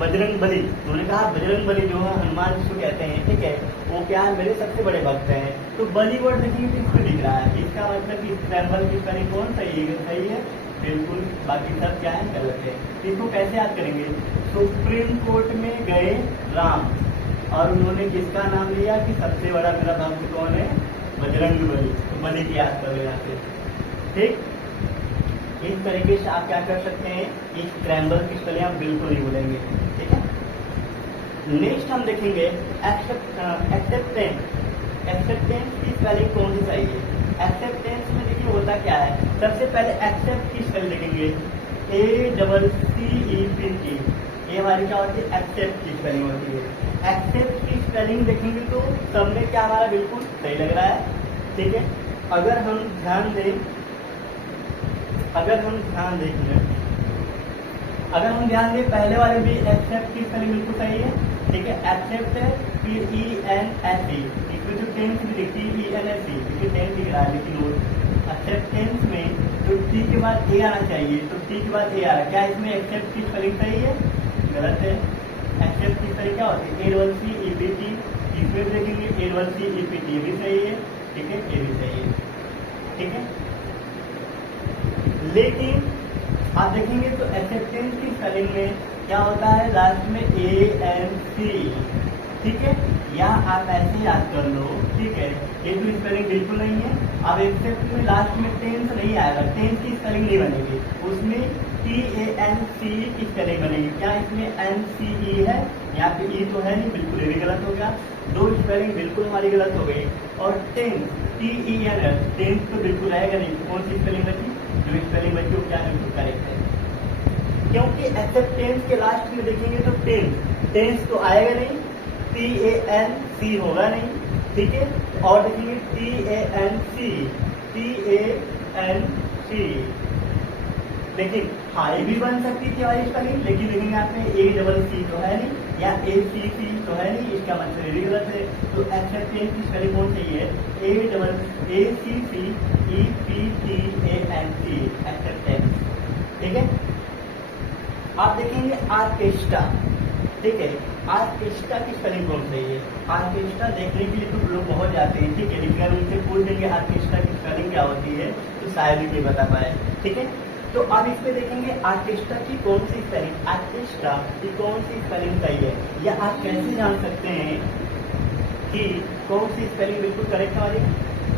बजरंग बली। उन्होंने कहा बजरंग बली जो है हनुमान जिसको कहते हैं, ठीक है, वो क्या है, मेरे सबसे बड़े भक्त हैं। तो बली वर्ड देखेंगे तो इसको दिख रहा है, इसका मतलब कि स्क्रैम्बल की स्पेलिंग कौन सही है, सही है बिल्कुल, बाकी सब क्या है, गलत है। इसको कैसे याद करेंगे, सुप्रीम कोर्ट में गए राम और उन्होंने किसका नाम लिया कि सबसे बड़ा मेरा भक्त कौन है, बजरंग बली, तो बली की याद कर यहाँ पे। ठीक, इस तरीके से आप क्या कर सकते हैं, इस स्क्रैम्बल की स्पेलिंग आप बिल्कुल नहीं बोलेंगे। ठीक है, नेक्स्ट हम देखेंगे एक्सेप्टेंस। एक्सेप्टेंस की स्पेलिंग कौन सी सही है। एक्सेप्टेंस में देखिए होता क्या है, सबसे पहले एक्सेप्ट की स्पेलिंग लिखेंगे, ACCEPT, ये हमारी क्या होती है, एक्सेप्ट की स्पेलिंग होती है। एक्सेप्ट की स्पेलिंग देखेंगे तो सब में क्या हमारा बिल्कुल सही लग रहा है। ठीक है, अगर हम ध्यान दें, अगर हम ध्यान दें पहले वाले भी एक्सेप्ट की स्पेलिंग बिल्कुल सही है, ठीक है। एक्सेप्ट है PENSE, इसमें जो टेंस भी दिखती है PNSE, क्योंकि टेंस दिख रहा है लेकिन एक्सेप्टेंस में जो टी के बाद ए आना चाहिए, तो टी के बाद ए आ रहा है। क्या इसमें एक्सेप्ट की स्पेलिंग सही है? गलत है। एक्सेप्ट की स्पेलिंग क्या होती है? A1C EPT, इसमें देखेंगे A1C EPT भी सही है, ठीक है, ये भी सही है, ठीक है। लेकिन आप देखेंगे तो एक्सेप्टेंस की स्पेलिंग में क्या होता है? लास्ट में ANC, ठीक है। या आप ऐसे याद कर लो, ठीक है, ये तो स्पेलिंग बिल्कुल नहीं है। अब एक्सेप्ट में लास्ट में टेंस नहीं आएगा, टेंस की स्पेलिंग नहीं बनेगी, उसमें TANCE की स्पेलिंग बनेगी। क्या इसमें NCE है? यहाँ पे ई तो है नहीं, बिल्कुल ये भी गलत हो गया। दो स्पेलिंग बिल्कुल हमारी गलत हो गई। और टेंस TENS, टेंस तो बिल्कुल रहेगा नहीं। कौन सी स्पेलिंग बची? जो स्पेलिंग बची वो क्या बिल्कुल करेक्ट है, क्योंकि एक्सेप्टेंस के लास्ट में देखेंगे तो टेंस तो आएगा नहीं, TANC होगा नहीं, ठीक है। और देखेंगे TANC, लेकिन हाई भी बन सकती थी हमारी स्पेलिंग, लेकिन देखेंगे आपने ACC तो है नहीं, या ACC तो है नहीं, इसका मतलब ये भी गलत है। तो एक्सेप्टेंस की स्पेलिंग कौन सही है? ACCEPTANC, एक्सेप्टेंस, ठीक है। आप देखेंगे आर्केस्ट्रा, ठीक है, आर्केस्ट्रा की स्पेलिंग कौन सही है? आर्केस्ट्रा देखने के लिए तो लोग बहुत जाते हैं, ठीक है, लेकिन अगर उनसे पूछ देंगे आर्केस्ट्रा की स्पेलिंग क्या होती है तो शायद ही नहीं बता पाए, ठीक है। तो अब इस पे देखेंगे आर्केस्ट्रा की कौन सी स्पेलिंग, आर्केस्ट्रा की कौन सी स्पेलिंग सही है, या आप कैसे जान सकते हैं कि कौन सी स्पेलिंग बिल्कुल करेक्ट हमारी?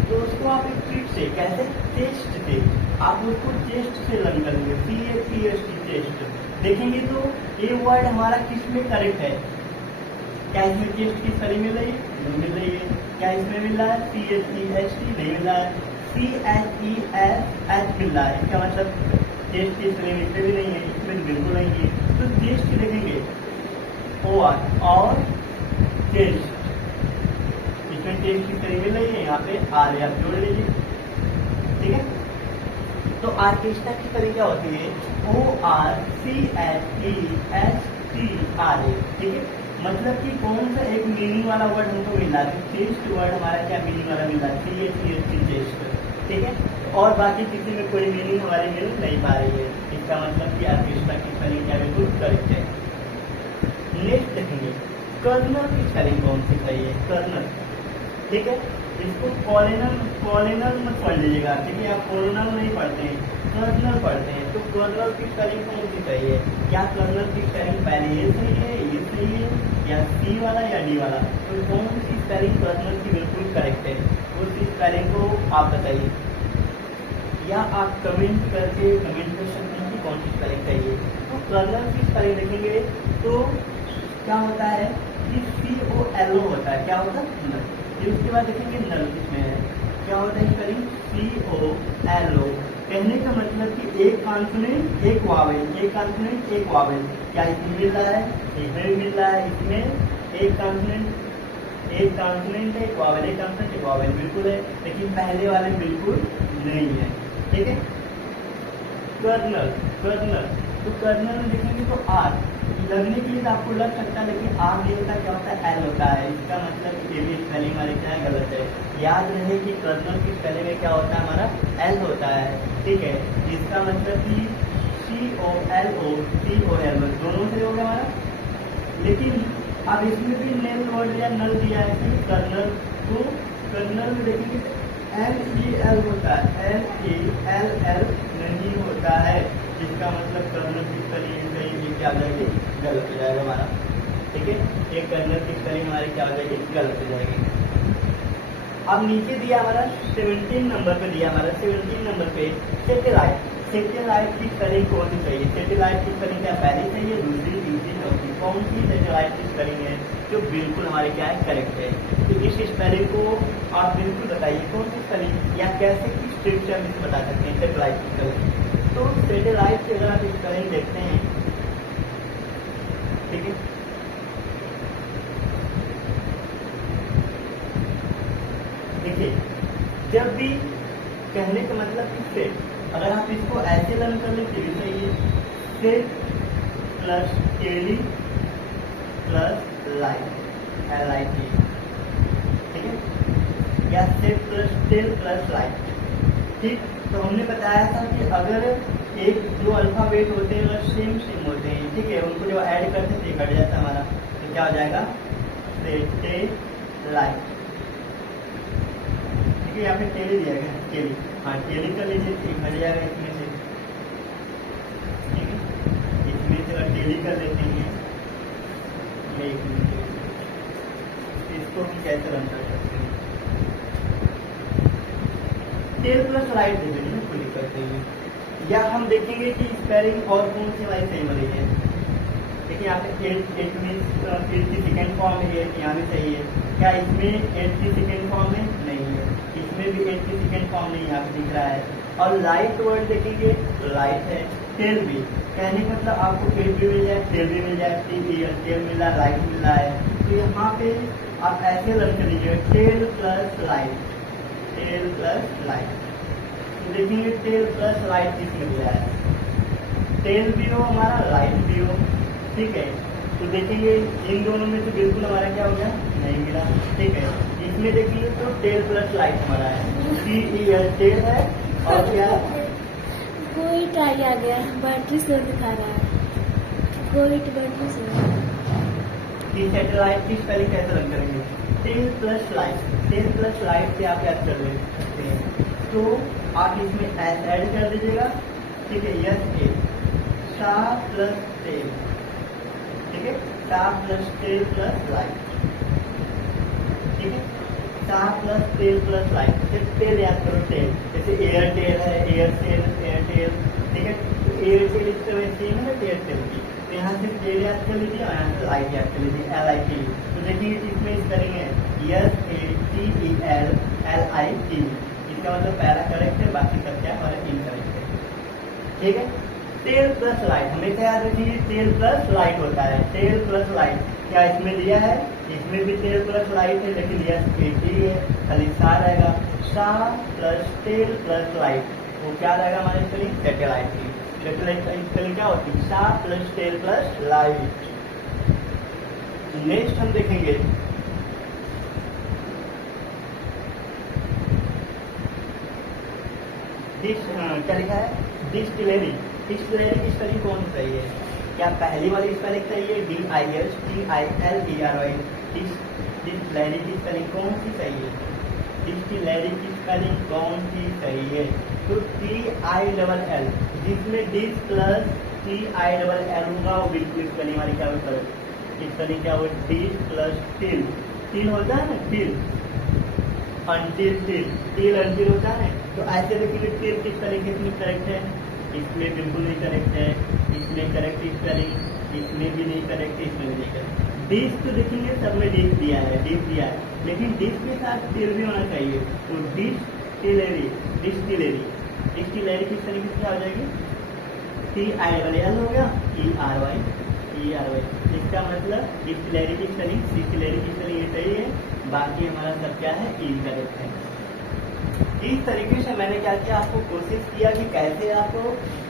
तो उसको आप एक ट्रिक से, कैसे? चेस्ट से, आप उसको चेस्ट से लर्न करेंगे, CHEST, चेस्ट। देखेंगे तो ये वर्ड हमारा किस में करेक्ट है? क्या इसमें चेस्ट की स्पेलिंग मिल रही है? नहीं मिल रही है। क्या इसमें मिल रहा है? CHEST नहीं मिल रहा है, CHESH मिल रहा है। इसका मतलब चेस्ट की स्पेलिंग इसमें भी नहीं है, इसमें बिल्कुल नहीं है। तो चेस्ट देखेंगे OR और चेस्ट, इसमें चेस्ट की स्पेलिंग मिल रही है, यहाँ पे आर आप जोड़ लीजिए, ठीक है। तो आर्केस्ट्रा की स्पेलिंग क्या होती है? ORCHESTRA, ठीक है। मतलब कि कौन सा एक मीनिंग वाला वर्ड हमको मिल रहा है? चेस्ट वर्ड हमारा क्या मीनिंग वाला मिल रहा है? CHEST, चेस्ट, ठीक है। और बाकी किसी में कोई मीनिंग हमारी मिल नहीं पा रही है, इसका मतलब कि आर्केस्ट्रा की स्पेलिंग क्या बिल्कुल करेक्ट है। नेक्स्ट देखेंगे कर्नल की स्पेलिंग कौन सी सही है? कर्नल, ठीक है। इसको कॉलोनल मत पढ़ लीजिएगा, ठीक है, आप कॉलोनल नहीं पढ़ते हैं, कर्नल पढ़ते हैं। तो कर्नल की स्पेलिंग कौन सी सही है? क्या कर्नल की स्पेलिंग पहले ये सही है, ये सही है, या C वाला या D वाला? तो कौन सी स्पेलिंग कर्नल की बिल्कुल करेक्ट है, उस स्पेलिंग को आप बताइए, या आप कमेंट करके कमेंट कर सकते हैं कि कौन सी स्पेलिंग सही है। तो कर्नल की स्पेलिंग देखेंगे तो क्या होता है कि COLO होता है। क्या होता है? फिर उसके बाद देखेंगे नल किसमें है, क्या होता है स्पेलिंग? COLO। कहने का मतलब कि एक कॉन्सोनेंट एक वावेल, एक कॉन्सोनेंट एक वावेल। क्या इसमें मिल रहा है? इसमें भी मिल रहा है। इसमें एक कॉन्सोनेंट एक कॉन्सोनेंट एक वावेल, एक कॉन्सोनेंट एक वावेल बिल्कुल है, लेकिन पहले वाले बिल्कुल नहीं है, ठीक है। कर्नल, तो कर्नल में देखेंगे तो आर लगने के लिए तो आपको लग सकता है, लेकिन आर नहीं होता, क्या होता है? एल होता है। इसका मतलब ये भी स्पेलिंग हमारे क्या है? गलत है। याद रहे कि कर्नल की स्पेलिंग में क्या होता है? हमारा एल होता है, ठीक है। इसका मतलब कि COLO दोनों से हो गया हमारा। लेकिन अब इसमें भी नेल वर्ड या नल दिया है कि कर्नल, तो कर्नल में देखेंगे NEL होता है, NELL नहीं होता है, जिसका मतलब कर्नल की स्पेलिंग सही क्या हो जाएगी? गलत हो जाएगा हमारा, ठीक है। एक कर्नल की स्पेलिंग हमारी क्या हो जाएगी? गलत हो जाएगी। अब नीचे दिया हमारा 17 नंबर पे दिया हमारा 17 नंबर पे सेटेलाइट। सेटेलाइट की स्पेलिंग कौन सी चाहिए? सेटेलाइट की स्पेलिंग क्या पहली चाहिए, दूसरी, तीसरी, चौथी? कौन सी सेटेलाइट की स्पेलिंग है जो बिल्कुल हमारे क्या है? करेक्ट है। तो इस स्पेलिंग को आप बिल्कुल बताइए कौन सी स्पेलिंग, या कैसे किस ट्रिक से हम इसे बता सकते हैं सेटेलाइट की स्पेलिंग। तो सेटेलाइट की अगर आप स्पेलिंग देखते हैं, ठीक है, देखिए जब भी कहने का मतलब इससे अगर आप इसको ऐसे लर्न कर लें तो सही है, set plus tele plus light, LIT, ठीक है, या set plus tell plus light. ठीक, तो हमने बताया था कि अगर एक जो अल्फाबेट होते हैं वो सेम होते हैं, ठीक है, उनको जो ऐड करते हैं कट जाता है हमारा, तो क्या हो जाएगा सेट टेल लाइट। ठीक है, यहाँ पे टेली दिया गया, टेली, हाँ टेली कर लीजिए, हट जाएगा इसमें से, ठीक है, इसमें से टेली कर लेते हैं, इसको भी कैसे रन कर सकते हैं, टेल प्लस लाइट दे देंगे खुली करते हुए, या हम देखेंगे कि स्पेलिंग और कौन सी वाली सही बनी है। देखिए यहाँ पे एट मीन्स एट की सेकेंड फॉर्म है, यहाँ भी सही है, क्या इसमें एट की सेकेंड फॉर्म है, नहीं है, इसमें भी एट की सेकेंड फॉर्म नहीं यहाँ पे दिख रहा है। और लाइट वर्ड देखेंगे तो लाइट है, टेल भी, कहने का मतलब आपको एट भी मिल जाए, टेल भी मिल जाए, टेल मिल रहा है, लाइट मिल रहा है, तो यहाँ पे आप ऐसे लर्न कर लीजिए tell plus light, tell plus light. तो देखेंगे टेल प्लस लाइट किसमें मिला है, टेल भी हो हमारा, लाइट भी हो, ठीक है, तो देखेंगे इन दोनों में से बिल्कुल हमारा क्या हो गया, नहीं मिला, ठीक है, इसमें देखेंगे तो टेल प्लस लाइट हमारा है, TEL टेल है, और क्या कोई ट्राई आ गया, बैटरी से दिखा रहा है, कोई बैटरी से की सैटेलाइट की स्पेलिंग कैसे रन करेंगे, tell plus light, tell plus light से आप याद कर सकते हैं, तो आप इसमें एस ऐड कर दीजिएगा, ठीक है, यस ए, सा प्लस टेल, ठीक है, सा प्लस टेल प्लस लाइट, ठीक है, सा प्लस टेल प्लस लाइट, सिर्फ टेल याद करो, टेल, जैसे एयरटेल है, एयरटेल, एयरटेल, ठीक है, तो एयरटेल इस तरह सेम है ना एयरटेल की, तो यहाँ से टेल याद कर लीजिए और यहाँ से लाइट याद कर लीजिए, LIT। तो देखिए इसमें इस करेंगे SATEL LIT, इसका मतलब पहला करेक्ट है, बाकी सब क्या हमारा इनकरेक्ट है, ठीक है। टेल प्लस लाइट हमेशा याद रखिए, टेल प्लस लाइट होता है, टेल प्लस लाइट, क्या इसमें दिया है, इसमें भी टेल प्लस लाइट है, लेकिन यस AT है, खाली सा रहेगा, सा प्लस टेल प्लस लाइट, वो क्या रहेगा हमारे स्पेलिंग, सैटेलाइट की, सैटेलाइट की स्पेलिंग क्या होती है, सा plus tell plus light. Next हम देखेंगे क्या लिखा है, डिस्टिलरी, डिस्टिलरी की स्पेलिंग कौन सही है, क्या पहली वाली स्पेलिंग सही है, DISTILERY, डिस्टिलरी की स्पेलिंग कौन सी सही है, डिस्टिलरी की स्पेलिंग कौन सी सही है, तो TILL, जिसमें डिस प्लस TILL होगा वो बिल्कुल स्पेलिंग वाली क्या होगा, स्पेलिंग क्या हो, डिस प्लस टिल, टिल होता है ना, till until, till till until होता है, तो ऐसे देखिए टिल किस तरीके से करेक्ट है, इसमें बिल्कुल नहीं करेक्ट है, इसमें करेक्ट स्पेलिंग, इसमें भी नहीं करेक्ट, इसमें भी नहीं करेक्ट। डिस तो देखेंगे सब में डिस दिया है, डिस दिया है, लेकिन डिस के साथ टिल भी होना चाहिए, तो डिस्टिलरी, डिस्टिलरी, डिस्टिलरी किस तरीके से क्या हो जाएगी, TILL हो गया, ERY, इसका मतलब डिस्टिलरी की स्पेलिंग, डिस्टिलरी की स्पेलिंग ये सही है, बाकी हमारा सब क्या है, इनकरेक्ट है। इस तरीके से मैंने क्या किया, आपको कोशिश किया कि कैसे आप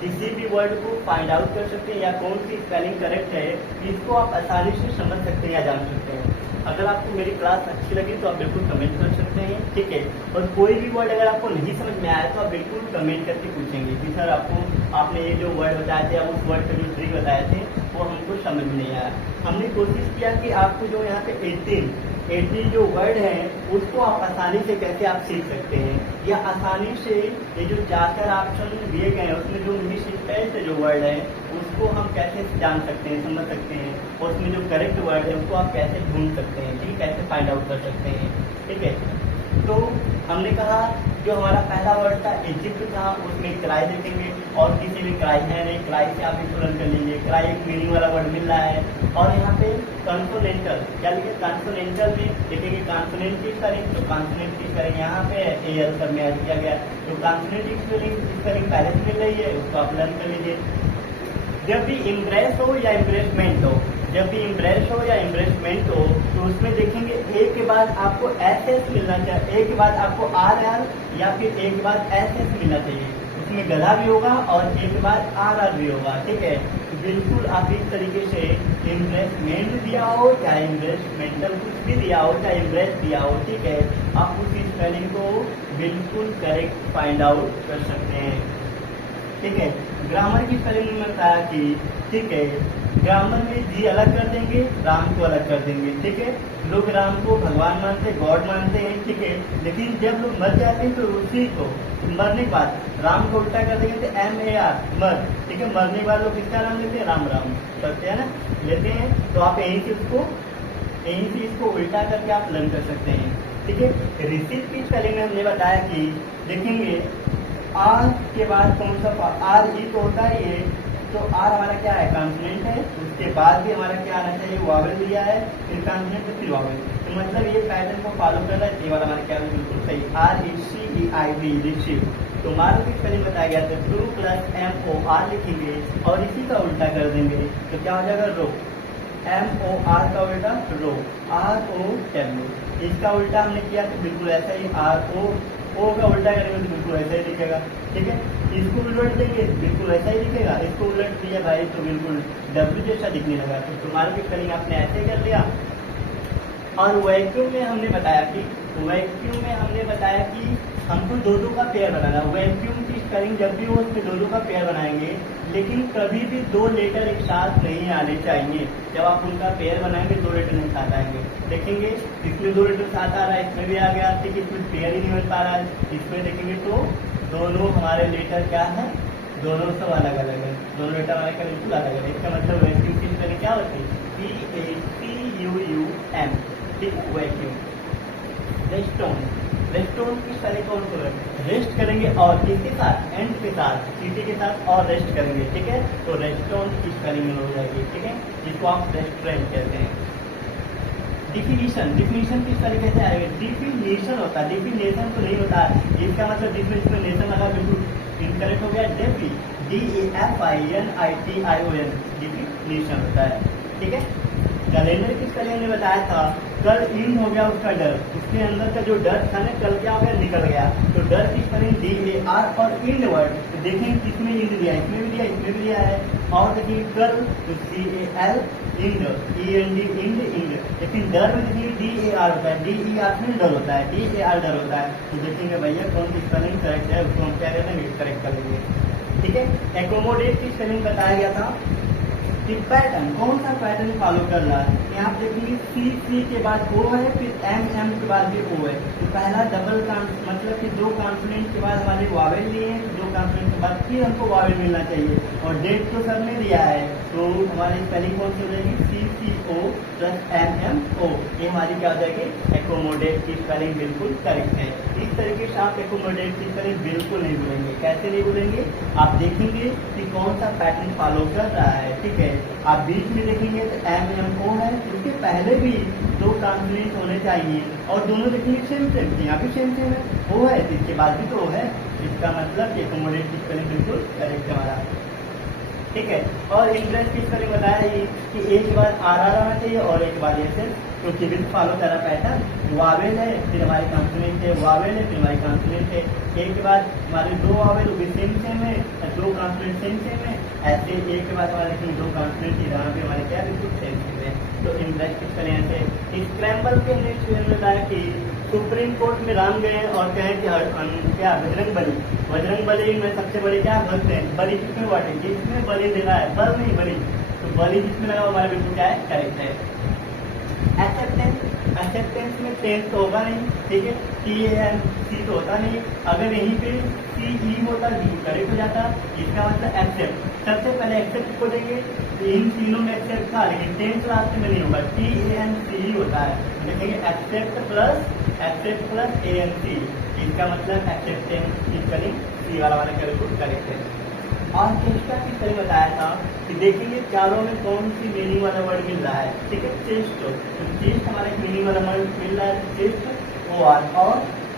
किसी भी वर्ड को फाइंड आउट कर सकते हैं या कौन सी स्पेलिंग करेक्ट है, इसको आप आसानी से समझ सकते हैं या जान सकते हैं। अगर आपको मेरी क्लास अच्छी लगी तो आप बिल्कुल कमेंट कर सकते हैं, ठीक है, और कोई भी वर्ड अगर आपको नहीं समझ में आया तो आप बिल्कुल कमेंट करके पूछेंगे कि सर आपने ये जो वर्ड बताए थे या उस वर्ड का जो ट्रिक बताए थे वो हमको समझ में नहीं आया। हमने कोशिश किया कि आपको जो यहाँ पे 18 जो वर्ड है उसको आप आसानी से कैसे आप सीख सकते हैं, या आसानी से ये जो 4 ऑप्शन दिए गए हैं उसमें जो मिसस्पेल्ड जो वर्ड है उसको हम कैसे जान सकते हैं, समझ सकते हैं, और उसमें जो करेक्ट वर्ड है उसको आप कैसे ढूंढ सकते हैं, ठीक है, कैसे फाइंड आउट कर सकते हैं, ठीक है। तो हमने कहा जो हमारा पहला वर्ड था इजिप्ट था, उसमें क्राई देखेंगे, और किसी भी क्राई है नहीं, क्राई से आप इसको रन कर लीजिए, क्राई एक मीनिंग वाला वर्ड मिल रहा है। और यहाँ पे कॉन्सोनेंटल क्या लिखे, कॉन्सोनेंटल में देखेंगे कॉन्सोनेंट की स्पेलिंग, तो कॉन्सोनेंट की स्पेलिंग यहाँ पे AL सब में ऐड किया गया, तो कॉन्सोनेंट की स्पेलिंग पहले से मिल रही है, उसको आप लर्न कर लीजिए। जब भी इम्प्रेस हो या इम्प्रेसमेंट हो, जब भी इम्प्रेस हो या इम्प्रेसमेंट हो, तो उसमें देखेंगे ए के बाद आपको SS मिलना चाहिए, ए के बाद आपको RR या फिर ए के बाद SS मिलना चाहिए। इसमें गला भी होगा और एक बार आर भी होगा, ठीक है। तो बिल्कुल आप इस तरीके से इन्वेस्टमेंट दिया हो चाहे इन्वेस्टमेंटल कुछ भी दिया हो चाहे इन्वेस्ट दिया हो, ठीक है, आप उस स्पेलिंग को बिल्कुल करेक्ट फाइंड आउट कर सकते हैं, ठीक है। ग्रामर की स्पेलिंग में बताया कि ठीक है, ग्रामर में जी अलग कर देंगे, राम को अलग कर देंगे, ठीक है। लोग राम को भगवान मानते हैं, गॉड मानते हैं, ठीक है, लेकिन जब लोग मर जाते हैं तो उसी को मरने के बाद राम को उल्टा कर देंगे तो MAR मर, ठीक है। मरने के बाद लोग किसका नाम लेते हैं? राम राम करते हैं ना, लेते हैं। तो आप यहीं से इसको उल्टा करके आप लर्न कर सकते हैं, ठीक है। रिसीव की स्पेलिंग में हमने बताया कि देखेंगे आर के बाद कौन सा आर ही तो होता ही है, तो आर हमारा क्या है? कॉन्सोनेंट है। उसके बाद भी हमारा क्या आना चाहिए? वावेल दिया है, फिर कॉन्सोनेंट फिर वावेल। तो मतलब ये पैटर्न को फॉलो कर रहा है, ये वाला हमारा क्या है? बिल्कुल सही। RECEIV receive. तो मारो की स्पेलिंग बताया गया था, टू प्लस MOR लिखेंगे और इसी का उल्टा कर देंगे तो क्या हो जाएगा? रो। MOR का उल्टा रो, ROW। इसका उल्टा हमने किया तो बिल्कुल ऐसा ही RO का उल्टा करेंगे तो बिल्कुल ऐसा ही दिखेगा, ठीक है। इसको उलट देंगे बिल्कुल ऐसा ही दिखेगा, इसको उलट दिया भाई तो बिल्कुल W जैसा दिखने लगा। तो तुम्हारे भी स्पेलिंग आपने ऐसे कर लिया। और वैक्यूम में हमने बताया कि हमको दो का पेयर बनाना। वैक्यूम की स्पेलिंग जब भी हो उसमें दो का पेयर बनाएंगे, लेकिन कभी भी दो लेटर एक साथ नहीं आने चाहिए। जब आप उनका पेयर बनाएंगे दो लेटर एक साथ आएंगे। देखेंगे इसमें दो लेटर साथ आ रहा है, इसमें भी आ गया, ठीक है, इसमें पेयर ही नहीं बन पा रहा है। इसमें देखेंगे तो दोनों हमारे लेटर क्या है? दोनों सब अलग अलग है, दोनों लेटर हमारे का बिल्कुल अलग है। इसका मतलब वैक्यूम की स्पेलिंग क्या होती है? PACUUM, ठीक है, वैक्यूम। रेस्टोन की स्पेलिंग कौन सा? रेस्ट करेंगे और किसके साथ? एंड के साथ, सीटी के साथ और रेस्ट करेंगे, ठीक है। तो रेस्टोन की स्पेलिंग हो जाएगी, ठीक है, जिसको आप रेस्टोरेंट कहते हैं। डिफिनीशन की स्पेलिंग कैसे आएगी? डिफिनेशन होता है, डिफिनेशन तो नहीं होता है। इसका मतलब डिफिनेशन नेशन लगा, बिल्कुल इनकरेक्ट हो गया। DEFINITION डिफिनेशन होता है, ठीक है। कैलेंडर की स्पेलिंग हमने बताया था, कल इन हो गया उसका डर, उसके अंदर का जो डर था ना कल क्या हो गया? निकल गया। तो डर की स्पेलिंग DAR और इंड वर्ड तो देखें किसमें इंड दिया? इसमें भी दिया, इसमें भी दिया है। और देखिए कल तो CAL इंड, END इंड। लेकिन डर में देखिए DAR होता है, DER में डर होता है, DAR डर होता है। तो देखेंगे भैया कौन सी स्पेलिंग करेक्ट है, उसको हम क्या कहते हैं? करेक्ट कर लेंगे, ठीक है। एकोमोडेट की स्पेलिंग बताया गया था कि पैटर्न कौन सा पैटर्न फॉलो कर रहा है। यहाँ पे देखिए C के बाद O है, फिर M के बाद भी O है। तो पहला डबल मतलब कि दो कॉन्सोनेंट के बाद हमारे वावेल लिए हैं, दो कॉन्सोनेंट के बाद फिर हमको वावेल मिलना चाहिए। और डेट तो सर ने दिया है, तो हमारी स्पेलिंग कौन सी हो जाएगी? CCO plus MMO। ये हमारी क्या हो जाएगी? एकोमोडेट की स्पेलिंग बिल्कुल करेक्ट है। इस तरीके से आप एकोमोडेट की स्पेलिंग बिल्कुल नहीं भूलेंगे। कैसे नहीं भूलेंगे? आप देखेंगे कि कौन सा पैटर्न फॉलो कर रहा है, ठीक है। आप बीच में देखेंगे तो MMO है, उसके पहले भी दो कॉन्सोनेंट होने चाहिए और दोनों देखेंगे सेम, यहाँ भी सेम है, O है तो इसके बाद भी तो O है। इसका मतलब एकोमोडेट की स्पेलिंग बिल्कुल करेक्ट हमारा, ठीक है। और इंग्लिश की स्पेलिंग बताया कि एक के बाद RR आना चाहिए और एक के बाद SS, क्योंकि बिल्कुल फॉलो कर रहा पैटर्न। वावेल है फिर हमारी कॉन्सोनेंट है, वावेल है फिर हमारी कॉन्सोनेंट है। एक के बाद हमारे दो वावेल वो भी सेम है, दो कॉन्सोनेंट सेम है। ऐसे एक के बाद हमारे दो कॉन्सोनेंट यहाँ पे हमारे क्या बिल्कुल सेम है। तो इंग्लिश की स्पेलिंग ऐसे। स्क्रैम्बल के नेक्स्ट में बताया कि सुप्रीम कोर्ट में राम गए और कहें कि क्या बजरंग बली में सबसे बड़ी क्या भक्त है? बलि किसमें बांटेंगे? इसमें बलि देना है, बल नहीं बलि। तो बलि जिसमें लगा हमारा बिल्कुल क्या है? करेक्ट है। एक्सेप्टेंस में टेंस तो होगा नहीं, ठीक है। TANC तो होता नहीं। अगर यहीं पे CE होता बिल्कुल करेक्ट हो जाता। इसका मतलब एक्सेप्ट, सबसे पहले एक्सेप्ट को देंगे। इन तीनों में एक्सेप्ट था, लेकिन टेंस लास्ट में नहीं होगा, TANCE होता है। देखेंगे एक्सेप्ट प्लस ANC, इसका मतलब एक्सेप्टेंस की स्पेलिंग सी वाला का बिल्कुल करेक्ट है। ऑर्केस्ट्रा की स्पेलिंग बताया था कि देखेंगे चारों में कौन सी मीनिंग वाला वर्ड मिल रहा है, ठीक है। चेस्ट, तो चेस्ट हमारे मीनिंग वाला वर्ड मिल रहा है, चेस्ट OR और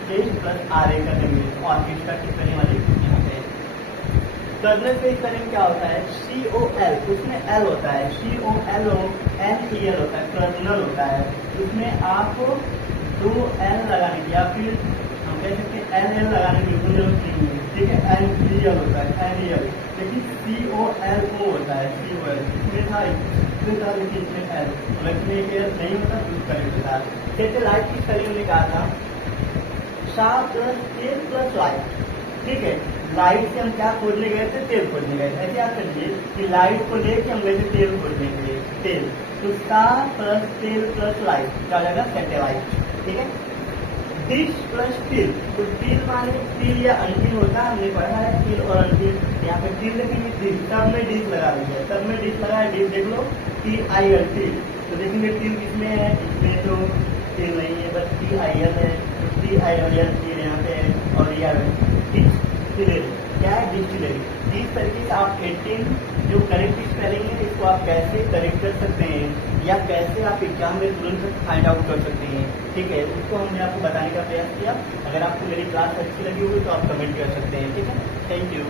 चेस्ट प्लस RA कर देंगे। ऑर्केस्ट्रा की स्पेलिंग वाली यहाँ पे। कर्नल पे स्पेलिंग क्या होता है? COL, उसमें L होता है, COLONEL होता है, कर्नल होता है। उसमें आपको 2 L लगाने की, या फिर हम कह सकते हैं एल एल लगाने की बिल्कुल जरूरत नहीं है, ठीक है। एल होता है एल, लेकिन COLO होता है, COL इसमें था, लेकिन इसमें एल, इसमें एल नहीं होता तो करेक्ट होता है। सैटेलाइट की स्पेलिंग हमने कहा था सा प्लस तेल प्लस लाइट, ठीक है। लाइट से हम क्या खोजने गए थे, तेल खोजने गए थे। ऐसे याद करिए कि लाइट को लेके हम गए थे तेल खोजने के लिए, तेल, तो सा प्लस तेल प्लस लाइट क्या हो जाएगा, सैटेलाइट, ठीक है। डिश प्लस टिल, तो टिल माने टिल या अंतिम होता है, हमने पढ़ा है टिल और अंतिम। यहाँ पे टिल लिखेंगे, डिश, सब में डिश लगा दीजिए, सब में डिश लगा है, डिश देख लो, TIL टिल, तो देखेंगे टिल किसमें है, इसमें तो टिल नहीं है, बस TIL है, तो TIL टिल यहाँ पे है, और यह डिस्टिलरी, क्या है, डिस्टिलरी। इस तरीके से आप 18 जो करेक्ट स्पेलिंग है इसको आप कैसे करेक्ट कर सकते हैं या कैसे आप एग्जाम में तुरंत फाइंड आउट कर सकते हैं, ठीक है, उसको हमने आपको बताने का प्रयास किया। अगर आपको मेरी क्लास अच्छी लगी होगी तो आप कमेंट कर सकते हैं, ठीक है। Thank you.